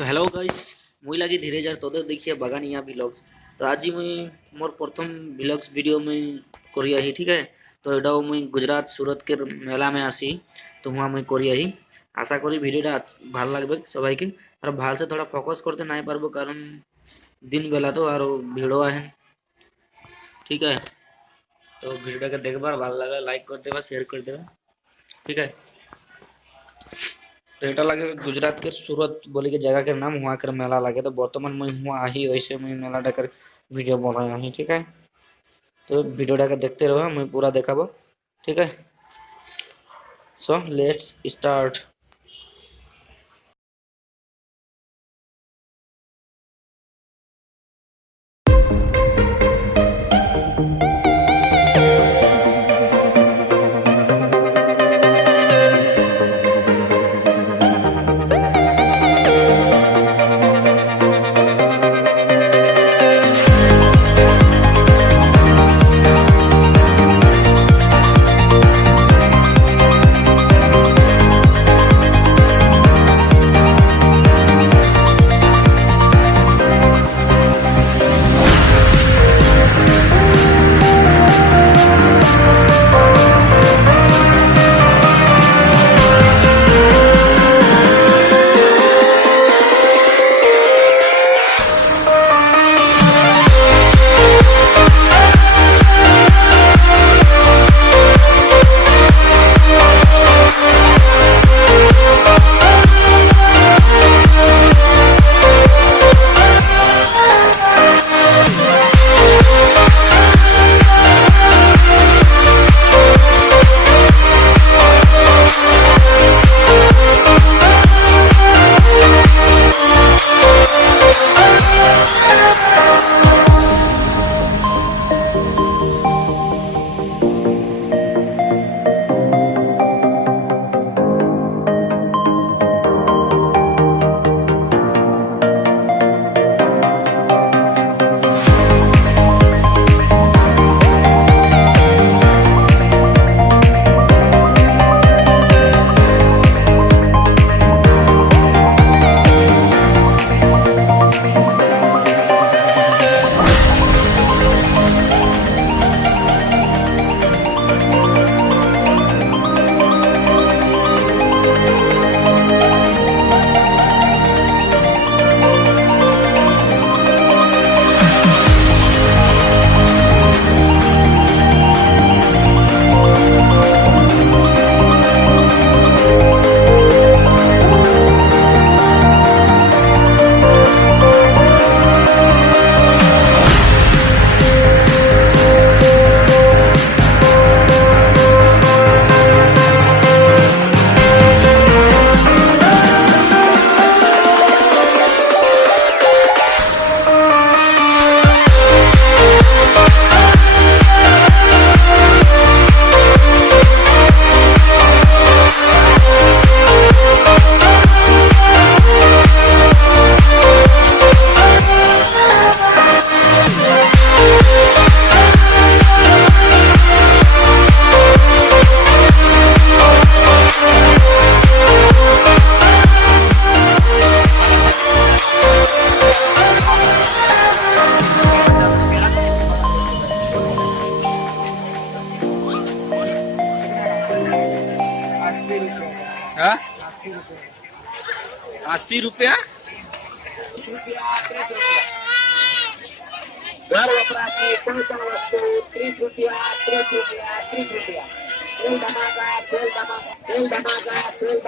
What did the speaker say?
तो hello guys, मुई लगी धीरे जार तोदे देखिए बागानिया व्लॉग्स। तो आज ही मुई मोर प्रथम व्लॉग्स वीडियो में कोरिया ही ठीक है। तो एटाও मुई गुजरात सूरत के मेला में आसी। तो वहाँ मुई कोरिया ही आशा करी भिडियोटा ভালো লাগবে সবাইকে। আর ভালসে थोड़ा फोकस करते নাই পারবো কারণ दिन बेला तो और ভিড়ও है ठीक है। तो भिडियोटाকে देखবার ভালো লাগলে लाइक कर देबा, शेयर कर देबा ठीक है। तो এটা लगे गुजरात के सूरत बोली के जगह के नाम वहाँ कर मेला लगे। तो बर्तमान मैं हुआ ही वैसे मैं मेला डाकर वीडियो बनाया ही ठीक है। तो वीडियो डाकर देखते रहो, मैं पूरा देखाबो ठीक है। So let's start. हाँ 80 रुपया घर वपराशी कोई पण वस्तू 30 रुपया 30 रुपया 30 रुपया सेल धमाका सेल धमाका सेल धमाका सेल